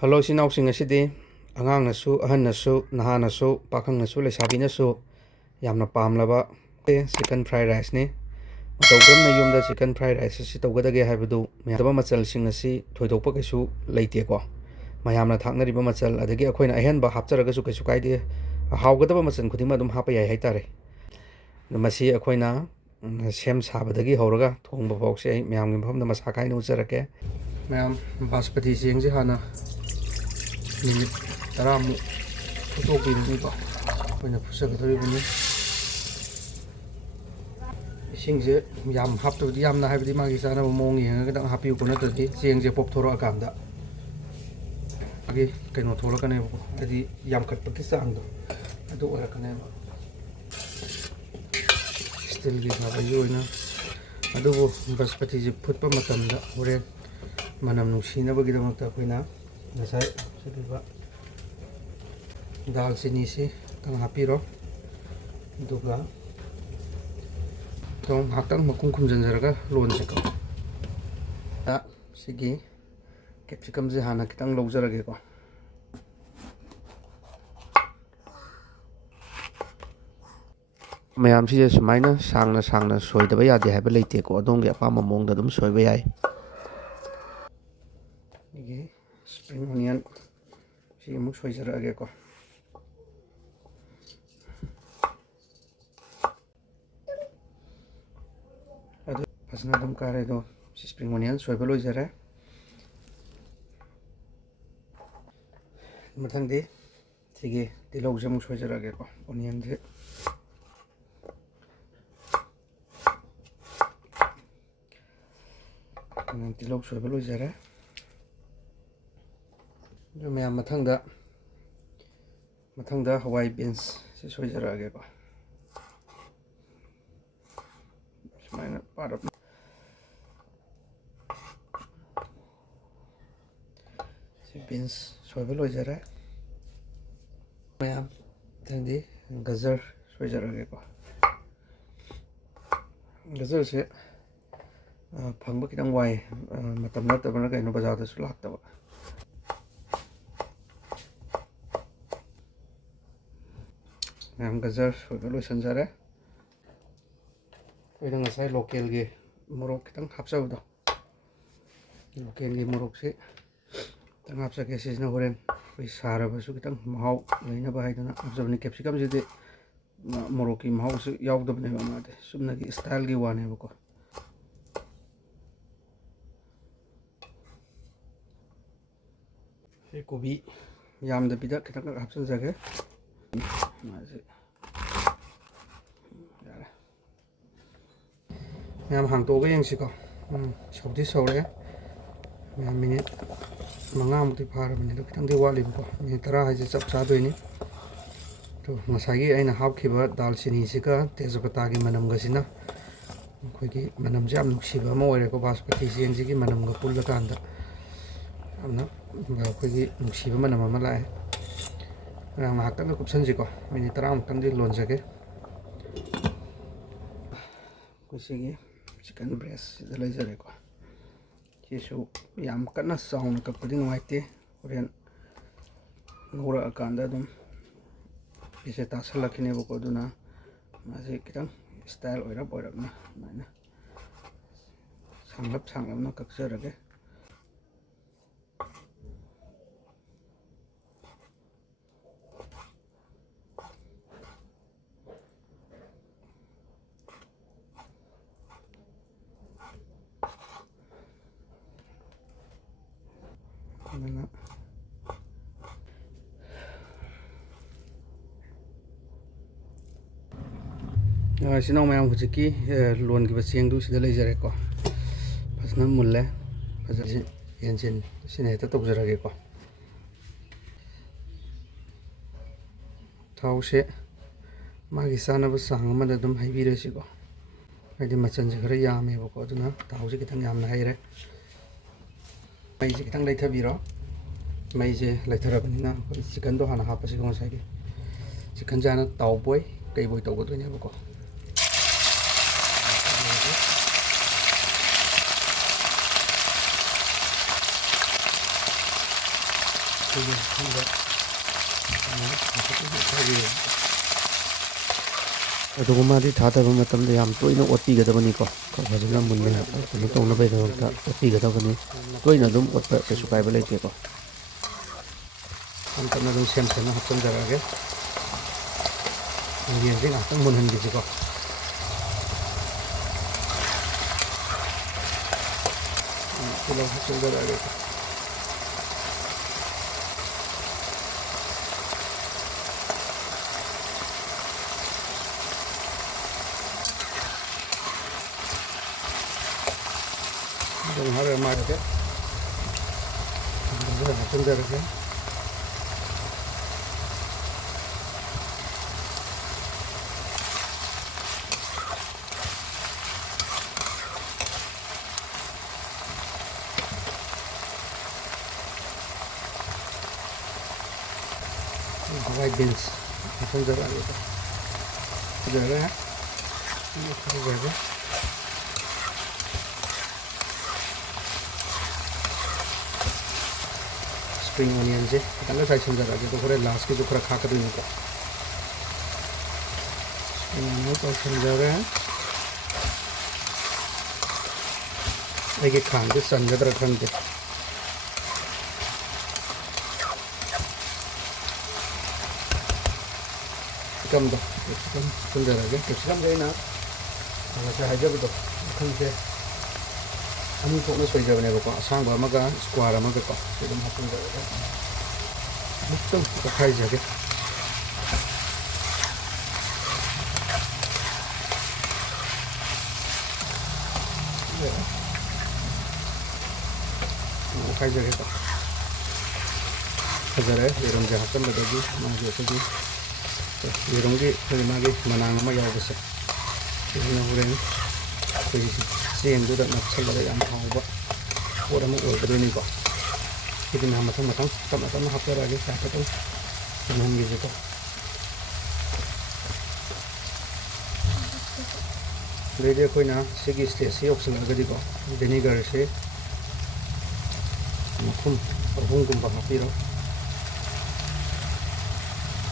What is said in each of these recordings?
hello ꯏꯆꯤꯟ ꯏꯅꯥꯎꯁꯤꯡ ꯑꯁꯤꯗꯤ ꯑꯉꯥꯡꯅꯁꯨ ꯑꯍꯟꯅꯁꯨ ꯄꯥꯈꯪꯅꯁꯨ ꯂꯩꯁꯥꯕꯤꯅꯁꯨ ꯌꯥꯝꯅ ꯄꯥꯝꯂꯕ ꯆꯤꯀꯟ ꯐ꯭ꯔꯥꯏ ꯔꯥꯏꯁꯅꯤ ꯃꯇꯧ ꯀꯔꯝꯅ ꯌꯨꯝꯗ ꯆꯤꯀꯟ ꯐ꯭ꯔꯥꯏ ꯔꯥꯏꯁ ꯑꯁꯤ ꯇꯧꯒꯗꯒꯦ ꯍꯥꯏꯕꯗꯨ ꯃꯌꯥꯝꯗꯕ ꯃꯆꯜꯁꯤꯡ ꯑꯁꯤ ꯊꯣꯏꯗꯣꯛꯄ ꯀꯩꯁꯨ ꯂꯩꯇꯦꯀꯣ ꯃꯌꯥꯝꯅ ꯊꯥꯛꯅꯔꯤꯕ ꯃꯆꯜ ꯑꯗꯒꯤ ꯑꯩꯈꯣꯏꯅ ꯑꯍꯦꯟꯕ ꯍꯥꯞꯆꯔꯒꯁꯨ ꯀꯩꯁꯨ ꯀꯥꯏꯗꯦ ꯍꯥꯎꯒꯗꯕ ꯃꯆꯜ ꯈꯨꯗꯤꯡꯃꯛ ꯑꯗꯨꯝ ꯍꯥꯞꯄ ꯌꯥꯏ ꯍꯥꯏꯇꯥꯔꯦ ꯃꯁꯤ ꯑꯩꯈꯣꯏꯅ ꯁꯦꯝ ꯁꯥꯕꯗꯒꯤ ꯍꯧꯔꯒ ꯊꯣꯡꯕ ꯐꯥꯎꯁꯦ ꯑꯩ ꯃꯌꯥꯝꯒꯤ ꯃꯐꯝꯗ ꯃꯁꯥ ꯈꯥꯏꯅ ꯎꯠꯆꯔꯛꯀꯦ ꯃꯌꯥꯝ ꯕꯥꯁꯄꯇꯤ ꯆꯦꯡꯁꯦ ꯍꯥꯟꯅ ꯃꯤꯅꯤꯠ 10ꯃꯨꯛ ꯐꯨꯠꯇꯣꯛꯄꯤꯔꯅꯤꯀꯣ ꯑꯩꯈꯣꯏꯅ ꯐꯨꯠꯆꯒꯗꯧꯔꯤꯕꯅꯤ ꯏꯁꯤꯡꯁꯦ ꯌꯥꯝ ꯍꯥꯞꯇꯕꯗꯤ ꯌꯥꯝꯅ ꯍꯥꯏꯕꯗꯤ ꯃꯥꯒꯤ ꯆꯥꯅꯕ ꯃꯑꯣꯡ ꯌꯦꯡꯉꯒꯗꯪ ꯍꯥꯞꯄꯤꯌꯨꯀꯣ ꯅꯠꯇ꯭ꯔꯗꯤ ꯆꯦꯡꯁꯦ ꯄꯣꯞꯊꯣꯔꯛꯑꯀꯥꯟꯗ ꯃꯥꯒꯤ ꯀꯩꯅꯣ ꯊꯣꯛꯂꯛꯀꯅꯦꯕꯀꯣ ꯍꯥꯏꯗꯤ ꯌꯥꯝꯈꯠꯄꯒꯤ ꯆꯥꯡꯗꯣ ꯑꯗꯨ ꯑꯣꯏꯔꯛꯀꯅꯦꯕ ꯁ꯭ꯇꯤꯜꯒꯤ ꯈꯥꯕꯩꯒꯤ ꯑꯣꯏꯅ ꯑꯗꯨꯕꯨ ꯕꯁꯄꯇꯤꯁꯦ ꯐꯨꯠꯄ ꯃꯇꯝꯗ ꯍꯣꯔꯦꯟ ꯃꯅꯝ ꯅꯨꯡꯁꯤꯅꯕꯒꯤꯗꯃꯛꯇ ꯑꯩꯈꯣꯏꯅ ꯉꯁꯥꯏ ꯁꯤꯜꯂꯤꯕ ꯗꯥꯜ ꯆꯤꯅꯤꯁꯤ ꯈꯤꯇꯪ ꯍꯥꯞꯄꯤꯔꯣ ꯑꯗꯨꯒ ꯉꯥꯏꯍꯥꯛꯇꯪ ꯃꯈꯨꯝ ꯈꯨꯝꯖꯤꯟꯖꯔꯒ ꯂꯣꯟꯁꯤꯀꯣ ꯁꯤꯒꯤ ꯀꯦꯞꯁꯤꯀꯝꯁꯦ ꯍꯥꯟꯅ ꯈꯤꯇꯪ ꯂꯧꯖꯔꯒꯦꯀꯣ ꯃꯌꯥꯝꯁꯤꯁꯦ ꯁꯨꯃꯥꯏꯅ ꯁꯥꯡꯅ ꯁꯥꯡꯅ ꯁꯣꯏꯗꯕ ꯌꯥꯗꯦ ꯍꯥꯏꯕ ꯂꯩꯇꯦꯀꯣ ꯑꯗꯣꯝꯒꯤ ꯑꯄꯥꯝꯕ ꯃꯑꯣꯡꯗ ꯑꯗꯨꯝ ꯁꯣꯏꯕ ꯌꯥꯏ ꯑꯩꯒꯤ ꯁꯄ꯭ꯔꯤꯡ ꯑꯣꯅꯤꯌꯟ ꯁꯤ ꯑꯃꯨꯛ ꯁꯣꯏꯖꯔꯛꯑꯒꯦꯀꯣ ꯑꯗꯨ ꯐꯖꯅ ꯑꯗꯨꯝ ꯀꯥꯔꯦ ꯑꯗꯣ ꯁꯄ꯭ꯔꯤꯡ ꯑꯣꯅꯤꯌꯟ ꯁꯣꯏꯕ ꯂꯣꯏꯖꯔꯦ ꯃꯊꯪꯗꯤ ꯁꯤꯒꯤ ꯇꯤꯜꯍꯧꯁꯦ ꯑꯃꯨꯛ ꯁꯣꯏꯖꯔꯛꯑꯒꯦꯀꯣ ꯑꯣꯅꯤꯌꯟꯁꯦ ꯇꯤꯜꯍꯧ ꯁꯣꯏꯕ ꯂꯣꯏꯖꯔꯦ ꯑꯗꯨ ꯃꯌꯥꯝ ꯃꯊꯪꯗ ꯍꯋꯥꯏ ꯕꯤꯟꯁ ꯁꯤ ꯁꯣꯏꯖꯔꯛꯑꯒꯦꯀꯣ ꯁꯨꯃꯥꯏꯅ ꯄꯥꯔꯞ ꯁꯤ ꯕꯤꯟꯁ ꯁꯣꯏꯕ ꯂꯣꯏꯖꯔꯦ ꯃꯌꯥꯝ ꯃꯊꯪꯗꯤ ꯒꯖꯔ ꯁꯣꯏꯖꯔꯛꯑꯒꯦꯀꯣ ꯒꯖꯔꯁꯦ ꯐꯪꯕ ꯈꯤꯇꯪ ꯋꯥꯏ ꯃꯇꯝ ꯅꯠꯇꯕꯅ ꯀꯩꯅꯣ ꯕꯖꯥꯔꯗꯁꯨ ꯂꯥꯛꯇꯕ ꯃꯌꯥꯝ ꯒꯖꯔ ꯁꯣꯏꯕ ꯂꯣꯏꯁꯤꯟꯖꯔꯦ ꯑꯩꯈꯣꯏꯅ ꯉꯁꯥꯏ ꯂꯣꯀꯦꯜꯒꯤ ꯃꯣꯔꯣꯛ ꯈꯤꯇꯪ ꯍꯥꯞꯆꯕꯗꯣ ꯂꯣꯀꯦꯜꯒꯤ ꯃꯣꯔꯣꯛꯁꯤ ꯈꯤꯇꯪ ꯍꯥꯞꯆꯒꯦ ꯁꯤꯁꯤꯅ ꯍꯣꯔꯦꯟ ꯑꯩꯈꯣꯏ ꯁꯥꯔꯕꯁꯨ ꯈꯤꯇꯪ ꯃꯍꯥꯎ ꯂꯩꯅꯕ ꯍꯥꯏꯗꯅ ꯍꯥꯞꯆꯕꯅꯤ ꯀꯦꯞꯁꯤꯀꯝꯁꯤꯗꯤ ꯃꯣꯔꯣꯛꯀꯤ ꯃꯍꯥꯎꯁꯨ ꯌꯥꯎꯗꯕꯅꯦꯕ ꯃꯥꯗꯤ ꯆꯨꯝꯅꯒꯤ ꯁ꯭ꯇꯥꯏꯜꯒꯤ ꯋꯥꯅꯦꯕꯀꯣ ꯁꯤ ꯀꯣꯕꯤ ꯌꯥꯝꯗꯕꯤꯗ ꯈꯤꯇꯪ ꯍꯥꯞꯆꯤꯟꯖꯒꯦ ꯃꯥꯁꯤ ꯌꯥꯔꯦ ꯃꯌꯥꯝ ꯍꯥꯡꯇꯣꯛꯑꯒ ꯌꯦꯡꯁꯤꯀꯣ ꯁꯧꯗꯤ ꯁꯧꯔꯦ ꯃꯌꯥꯝ ꯃꯤꯅꯤꯠ 5ꯃꯨꯛꯇꯤ ꯐꯥꯔꯕꯅꯤ ꯑꯗꯣ ꯈꯤꯇꯪꯗꯤ ꯋꯥꯠꯂꯤꯕꯀꯣ ꯃꯤꯅꯤꯠ 10 ꯍꯥꯏꯁꯦ ꯆꯞ ꯆꯥꯗꯣꯏꯅꯤ ꯑꯗꯣ ꯉꯁꯥꯏꯒꯤ ꯑꯩꯅ ꯍꯥꯞꯈꯤꯕ ꯗꯥꯜ ꯆꯤꯅꯤꯁꯤꯒ ꯇꯦꯖꯄꯇꯥꯒꯤ ꯃꯅꯝꯒꯁꯤꯅ ꯑꯩꯈꯣꯏꯒꯤ ꯃꯅꯝꯁꯦ ꯌꯥꯝ ꯅꯨꯡꯁꯤꯕ ꯑꯃ ꯑꯣꯏꯔꯦꯀꯣ ꯕꯥꯁꯄꯇꯤ ꯆꯦꯡꯁꯤꯒꯤ ꯃꯅꯝꯒ ꯄꯨꯜꯂꯀꯥꯟꯗ ꯌꯥꯝꯅ ꯑꯩꯈꯣꯏꯒꯤ ꯅꯨꯡꯁꯤꯕ ꯃꯅꯝ ꯑꯃ ꯂꯥꯛꯑꯦ ꯉꯥꯏꯍꯥꯛꯇꯪꯒ ꯀꯨꯞꯁꯟꯁꯤꯀꯣ ꯃꯤꯅꯤꯠ 10ꯃꯨꯛꯇꯪꯗꯤ ꯂꯣꯟꯖꯒꯦ ꯑꯩꯈꯣꯏ ꯁꯤꯒꯤ ꯆꯤꯀꯟ ꯕ꯭ꯔꯦꯁꯁꯤꯗ ꯂꯩꯖꯔꯦꯀꯣ ꯁꯤꯁꯨ ꯌꯥꯝ ꯀꯟꯅ ꯆꯥꯎꯅ ꯀꯛꯄꯗꯤ ꯅꯨꯡꯉꯥꯏꯇꯦ ꯍꯣꯔꯦꯟ ꯉꯧꯔꯛꯑꯀꯥꯟꯗ ꯑꯗꯨꯝ ꯁꯤꯁꯦ ꯇꯥꯁꯜꯂꯛꯈꯤꯅꯦꯕꯀꯣ ꯑꯗꯨꯅ ꯃꯥꯁꯤ ꯈꯤꯇꯪ ꯁ꯭ꯇꯥꯏꯜ ꯑꯣꯏꯔꯞꯅ ꯑꯗꯨꯃꯥꯏꯅ ꯁꯥꯡꯂꯞꯅ ꯀꯛꯆꯔꯒꯦ ꯑꯗꯨꯅ ꯏꯆꯤꯜ ꯏꯅꯥꯎ ꯃꯌꯥꯝ ꯍꯧꯖꯤꯛꯀꯤ ꯂꯣꯟꯈꯤꯕ ꯆꯦꯡꯗꯨ ꯁꯤꯗ ꯂꯩꯖꯔꯦꯀꯣ ꯐꯖꯅ ꯃꯨꯜꯂꯦ ꯐꯖꯅ ꯌꯦꯟꯁꯤꯟ ꯁꯤꯅ ꯍꯦꯛꯇ ꯇꯧꯖꯔꯒꯦꯀꯣ ꯊꯥꯎꯁꯦ ꯃꯥꯒꯤ ꯆꯥꯅꯕ ꯆꯥꯡ ꯑꯃꯗ ꯑꯗꯨꯝ ꯍꯩꯕꯤꯔꯁꯤꯀꯣ ꯍꯥꯏꯗꯤ ꯃꯆꯜꯁꯦ ꯈꯔ ꯌꯥꯝꯃꯦꯕꯀꯣ ꯑꯗꯨꯅ ꯊꯥꯎꯁꯦ ꯈꯤꯇꯪ ꯌꯥꯝꯅ ꯍꯩꯔꯦ ꯃꯩꯁꯦ ꯈꯤꯇꯪ ꯂꯩꯊꯕꯤꯔꯣ ꯃꯩꯁꯦ ꯂꯩꯊꯔꯕꯅꯤꯅ ꯑꯩꯈꯣꯏ ꯆꯤꯀꯟꯗꯣ ꯍꯥꯟꯅ ꯍꯥꯞꯄꯁꯤꯀꯣ ꯉꯁꯥꯏꯒꯤ ꯆꯤꯀꯟꯁꯦ ꯍꯥꯟꯅ ꯇꯥꯎꯕꯣꯏ ꯀꯩꯕꯣꯏ ꯇꯧꯒꯗꯣꯏꯅꯦꯕꯀꯣ ꯑꯩꯈꯣꯏꯒꯤ ꯃꯊꯪꯗ ꯑꯗꯨꯒ ꯃꯥꯗꯤ ꯊꯥꯗꯕ ꯃꯇꯝꯗ ꯌꯥꯝ ꯇꯣꯏꯅ ꯑꯣꯠꯄꯤꯒꯗꯕꯅꯤꯀꯣ ꯐꯖꯅ ꯃꯨꯟꯅ ꯀꯩꯅꯣ ꯇꯧꯅꯕꯒꯤꯗꯃꯛꯇ ꯑꯣꯠꯄꯤꯒꯗꯕꯅꯤ ꯇꯣꯏꯅ ꯑꯗꯨꯝ ꯑꯣꯠꯄ ꯀꯩꯁꯨ ꯀꯥꯏꯕ ꯂꯩꯇꯦꯀꯣ ꯇꯞꯅ ꯇꯞꯅ ꯑꯗꯨꯝ ꯁꯦꯝ ꯁꯦꯝꯅ ꯍꯥꯞꯆꯤꯟꯖꯔꯛꯑꯒꯦ ꯌꯦꯟꯁꯦ ꯉꯥꯛꯇꯪ ꯃꯨꯟꯍꯟꯈꯤꯁꯤꯀꯣ ꯇꯤꯜꯍꯧ ꯍꯥꯞꯆꯤꯟꯖꯔꯛꯑꯒꯦ ꯑꯗꯨꯝ ꯍꯥꯏꯔꯒ ꯃꯥꯒꯤ ꯍꯥꯞꯆꯤꯟꯖꯔꯒꯦ hawai beans hapchunjarage jara jara spring onion je kitang sa chunjarage to hore last ke jo khara kha ka dini ko spring onion ko chunjare ege khang de sanjadra khande ꯀꯝꯗꯣ ꯀꯦꯞꯁꯤꯀꯝ ꯄꯨꯟꯖꯔꯒꯦ ꯀꯦꯞꯁꯤꯀꯝꯁꯦ ꯑꯩꯅ ꯉꯁꯥꯏ ꯍꯥꯏꯖꯕꯗꯣ ꯃꯈꯜꯁꯦ ꯑꯅꯤ ꯊꯣꯛꯅ ꯁꯣꯏꯖꯕꯅꯦꯕꯀꯣ ꯑꯁꯥꯡꯕ ꯑꯃꯒ ꯁ꯭ꯀ꯭ꯋꯥꯔ ꯑꯃꯒꯀꯣ ꯁꯤ ꯑꯗꯨꯝ ꯍꯥꯞꯆꯤꯟꯖꯔꯒꯦ ꯑꯃꯨꯛꯇꯪ ꯇꯣꯠꯈꯥꯏꯖꯒꯦ ꯑꯣꯠꯈꯥꯏꯖꯒꯦꯀꯣ ꯐꯖꯔꯦ ꯌꯦꯔꯨꯝꯁꯦ ꯍꯥꯞꯆꯤꯟꯕꯗꯒꯤ ꯃꯥꯒꯤ ꯑꯩꯈꯣꯏꯒꯤ ꯌꯦꯔꯨꯝꯒꯤ ꯑꯩꯈꯣꯏꯒꯤ ꯃꯥꯒꯤ ꯃꯅꯥꯡ ꯑꯃ ꯌꯥꯎꯕꯁꯦ ꯁꯤꯁꯤꯅ ꯍꯣꯔꯦꯟ ꯑꯩꯈꯣꯏꯒꯤ ꯆꯦꯡꯗꯨꯗ ꯅꯞꯁꯜꯂꯒ ꯌꯥꯝ ꯍꯥꯎꯕ ꯄꯣꯠ ꯑꯃ ꯑꯣꯏꯒꯗꯣꯏꯅꯤꯀꯣ ꯁꯤꯗꯤ ꯃꯌꯥꯝ ꯃꯊꯪ ꯃꯊꯪ ꯇꯞꯅ ꯇꯞꯅ ꯍꯥꯞꯆꯔꯛꯑꯒꯦ ꯈꯤꯇꯪ ꯃꯨꯟꯍꯟꯈꯤꯁꯤꯀꯣ ꯑꯗꯩꯗꯤ ꯑꯩꯈꯣꯏꯅ ꯁꯤꯒꯤ ꯁ꯭ꯇꯦꯖꯁꯤ ꯌꯧꯁꯤꯜꯂꯛꯑꯒꯗꯤꯀꯣ ꯚꯤꯅꯦꯒꯔꯁꯦ ꯃꯈꯨꯝ ꯑꯍꯨꯝꯒꯨꯝꯕ ꯍꯥꯞꯄꯤꯔꯣ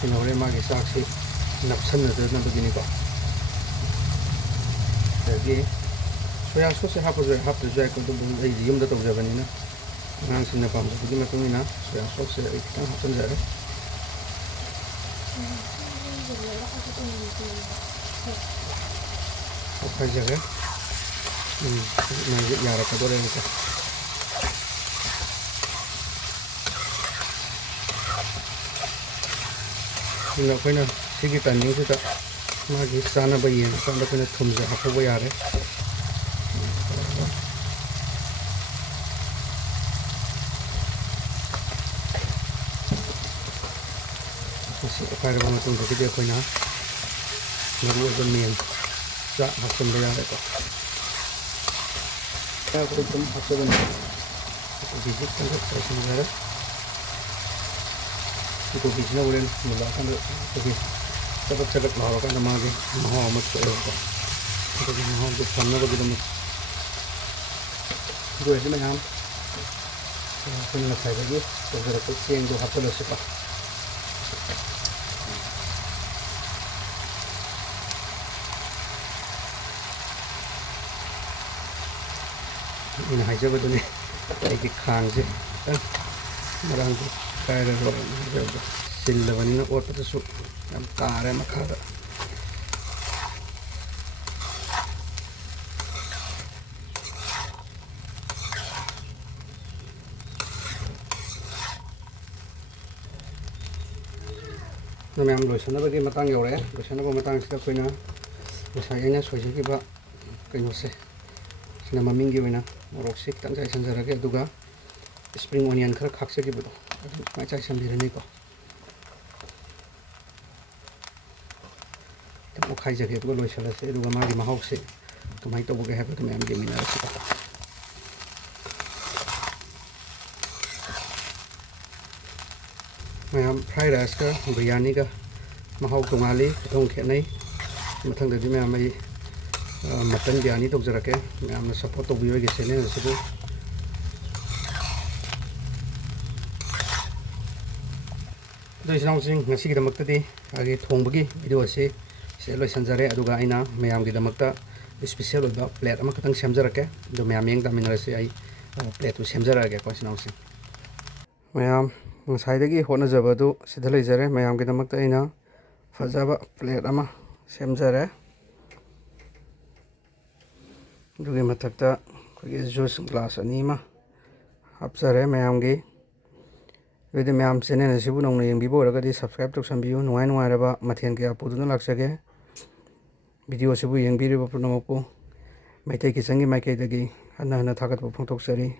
ꯁꯤꯅ ꯍꯣꯔꯦꯟ ꯃꯥꯒꯤ ꯆꯥꯛꯁꯤ ꯅꯞꯁꯟꯅꯗꯅꯕꯒꯤꯅꯤꯀꯣ ꯑꯗꯒꯤ ꯁꯣꯌꯥ ꯁꯣꯁꯁꯦ ꯍꯥꯞꯄꯁꯨ ꯌꯥꯏ ꯍꯥꯞꯇ꯭ꯔꯁꯨ ꯌꯥꯏ ꯑꯗꯨꯕꯨ ꯑꯩꯗꯤ ꯌꯨꯝꯗ ꯇꯧꯖꯕꯅꯤꯅ ꯑꯉꯥꯡꯁꯤꯡꯅ ꯄꯥꯝꯖꯕꯒꯤ ꯃꯇꯨꯡ ꯏꯟꯅ ꯁꯣꯌꯥ ꯁꯣꯁꯁꯦ ꯑꯩ ꯈꯤꯇꯪ ꯍꯥꯞꯆꯤꯟꯖꯔꯦ ꯍꯥꯞꯈꯥꯏꯖꯔꯦ ꯃꯥꯁꯦ ꯌꯥꯔꯛꯀꯗꯣꯔꯦꯕꯀꯣ ꯑꯗꯨꯅ ꯑꯩꯈꯣꯏꯅ ꯁꯤꯒꯤ ꯇꯥꯏꯃꯤꯡꯁꯤꯗ ꯃꯥꯒꯤ ꯆꯥꯅꯕ ꯌꯦꯡꯉꯀꯥꯟꯗ ꯑꯩꯈꯣꯏꯅ ꯊꯨꯝꯁꯦ ꯍꯥꯞꯍꯧꯕ ꯌꯥꯔꯦ ꯃꯁꯤ ꯑꯣꯠꯈꯥꯏꯔꯕ ꯃꯇꯨꯡꯗꯒꯤꯗꯤ ꯑꯩꯈꯣꯏꯅ ꯃꯔꯨꯑꯣꯏꯕ ꯃꯦꯟ ꯆꯥꯛ ꯍꯥꯞꯆꯤꯟꯕ ꯌꯥꯔꯦꯀꯣ ꯑꯩꯈꯣꯏ ꯑꯗꯨꯝ ꯍꯥꯞꯆꯕꯅꯤ ꯀꯣꯕꯤꯁꯤ ꯈꯤꯇꯪ ꯆꯥꯏꯁꯤꯟꯖꯔꯦ ꯀꯣꯕꯤꯁꯤꯅ ꯍꯣꯔꯦꯟ ꯃꯨꯜꯂꯛꯑꯀꯥꯟꯗ ꯑꯩꯈꯣꯏꯒꯤ ꯆꯕꯛ ꯆꯕꯛ ꯂꯥꯎꯔꯀꯥꯟꯗ ꯃꯥꯒꯤ ꯃꯍꯥꯎ ꯑꯃ ꯊꯣꯛꯑꯦꯕꯀꯣ ꯑꯗꯨꯒꯤ ꯃꯍꯥꯎꯗꯨ ꯐꯪꯅꯕꯒꯤꯗꯃꯛ ꯑꯗꯨ ꯑꯣꯏꯔꯗꯤ ꯃꯌꯥꯝ ꯑꯩꯈꯣꯏꯅ ꯉꯁꯥꯏꯗꯒꯤ ꯇꯧꯖꯔꯛꯄ ꯆꯦꯡꯗꯣ ꯍꯥꯞꯆꯤꯜꯂꯁꯤꯀꯣ ꯑꯩꯅ ꯍꯥꯏꯖꯕꯗꯨꯅꯤ ꯑꯩꯒꯤ ꯈꯥꯡꯁꯦ ꯈꯤꯇꯪ ꯃꯔꯥꯡꯗꯨ ꯀꯥꯏꯔꯔꯣꯏꯅ ꯍꯥꯏꯖꯕꯗꯣ ꯆꯤꯜꯂꯕꯅꯤꯅ ꯑꯣꯠꯄꯗꯁꯨ ꯌꯥꯝ ꯇꯥꯔꯦ ꯃꯈꯥꯗ ꯃꯌꯥꯝ ꯂꯣꯏꯁꯤꯟꯅꯕꯒꯤ ꯃꯇꯥꯡ ꯌꯧꯔꯛꯑꯦ ꯂꯣꯏꯁꯤꯟꯅꯕ ꯃꯇꯥꯡꯁꯤꯗ ꯑꯩꯈꯣꯏꯅ ꯉꯁꯥꯏ ꯑꯩꯅ ꯁꯣꯏꯖꯈꯤꯕ ꯀꯩꯅꯣꯁꯦ ꯁꯤꯅ ꯃꯃꯤꯡꯒꯤ ꯑꯣꯏꯅ ꯃꯣꯔꯣꯛꯁꯦ ꯈꯤꯇꯪ ꯆꯥꯏꯁꯤꯟꯖꯔꯒꯦ ꯑꯗꯨꯒ ꯁꯄ꯭ꯔꯤꯡ ꯑꯣꯅꯤꯌꯟ ꯈꯔ ꯈꯥꯛꯆꯈꯤꯕꯗꯣ ꯑꯗꯨꯝ ꯁꯨꯃꯥꯏꯅ ꯆꯥꯏꯁꯤꯟꯕꯤꯔꯅꯤꯀꯣ ꯈꯤꯇꯪ ꯑꯣꯠꯈꯥꯏꯖꯒꯦ ꯑꯗꯨꯒ ꯂꯣꯏꯁꯤꯜꯂꯁꯤ ꯑꯗꯨꯒ ꯃꯥꯒꯤ ꯃꯍꯥꯎꯁꯦ ꯀꯃꯥꯏꯅ ꯇꯧꯕꯒꯦ ꯍꯥꯏꯕꯗꯨ ꯃꯌꯥꯝ ꯌꯦꯡꯃꯤꯟꯅꯔꯁꯤꯀꯣ ꯃꯌꯥꯝ ꯐ꯭ꯔꯥꯏ ꯔꯥꯏꯁꯀ ꯕꯤꯔꯌꯥꯅꯤꯒ ꯃꯍꯥꯎ ꯇꯣꯡꯉꯥꯜꯂꯤ ꯈꯨꯊꯣꯡ ꯈꯦꯠꯅꯩ ꯃꯊꯪꯗꯗꯤ ꯃꯌꯥꯝ ꯑꯩ ꯃꯇꯟ ꯕꯤꯔꯌꯥꯅꯤ ꯇꯧꯖꯔꯛꯀꯦ ꯃꯌꯥꯝꯅ ꯁꯞꯄꯣꯔꯠ ꯇꯧꯕꯤꯌꯨ ꯑꯩꯒꯤ ꯆꯦꯅꯦꯜ ꯑꯁꯤꯕꯨ ꯑꯗꯣ ꯏꯆꯤꯟꯅꯥꯎꯁꯤꯡ ꯉꯁꯤꯒꯤꯗꯃꯛꯇꯗꯤ ꯑꯩꯒꯤ ꯊꯣꯡꯕꯒꯤ ꯚꯤꯗꯤꯑꯣ ꯑꯁꯤ ꯁꯤꯗ ꯂꯣꯏꯁꯤꯟꯖꯔꯦ ꯑꯗꯨꯒ ꯑꯩꯅ ꯃꯌꯥꯝꯒꯤꯗꯃꯛꯇ ꯁ꯭ꯄꯦꯁꯤꯌꯦꯜ ꯑꯣꯏꯕ ꯄ꯭ꯂꯦꯠ ꯑꯃꯈꯛꯇꯪ ꯁꯦꯝꯖꯔꯛꯀꯦ ꯑꯗꯣ ꯃꯌꯥꯝ ꯌꯦꯡ ꯇꯥꯃꯤꯟꯅꯔꯁꯤ ꯑꯩ ꯄ꯭ꯂꯦꯠꯇꯨ ꯁꯦꯝꯖꯔꯛꯑꯒꯦꯀꯣ ꯏꯆꯤꯟꯅꯥꯎꯁꯤꯡ ꯃꯌꯥꯝ ꯉꯁꯥꯏꯗꯒꯤ ꯍꯣꯠꯅꯖꯕꯗꯨ ꯁꯤꯗ ꯂꯩꯖꯔꯦ ꯃꯌꯥꯝꯒꯤꯗꯃꯛꯇ ꯑꯩꯅ ꯐꯖꯕ ꯄ꯭ꯂꯦꯠ ꯑꯃ ꯁꯦꯝꯖꯔꯦ ꯑꯗꯨꯒꯤ ꯃꯊꯛꯇ ꯑꯩꯈꯣꯏꯒꯤ ꯖꯨꯁ ꯒ꯭ꯂꯥꯁ 2 ꯑꯃ ꯍꯥꯞꯆꯔꯦ ꯃꯌꯥꯝꯒꯤ ꯑꯗꯨꯗꯤ ꯃꯌꯥꯝ ꯆꯦꯅꯦꯜ ꯑꯁꯤꯕꯨ ꯅꯧꯅ ꯌꯦꯡꯕꯤꯕ ꯑꯣꯏꯔꯒꯗꯤ ꯁꯕꯁꯀ꯭ꯔꯥꯏꯕ ꯇꯧꯁꯟꯕꯤꯌꯨ ꯅꯨꯡꯉꯥꯏꯔꯕ ꯃꯊꯦꯜ ꯀꯌꯥ ꯄꯨꯗꯨꯅ ꯂꯥꯛꯆꯒꯦ ꯚꯤꯗꯤꯑꯣ ꯑꯁꯤꯕꯨ ꯌꯦꯡꯕꯤꯔꯤꯕ ꯄꯨꯝꯅꯃꯛꯄꯨ ꯃꯩꯇꯩ ꯀꯤꯆꯟꯒꯤ ꯃꯥꯏꯀꯩꯗꯒꯤ ꯍꯟꯅ ꯍꯟꯅ ꯊꯥꯒꯠꯄ ꯐꯣꯡꯗꯣꯛꯆꯔꯤ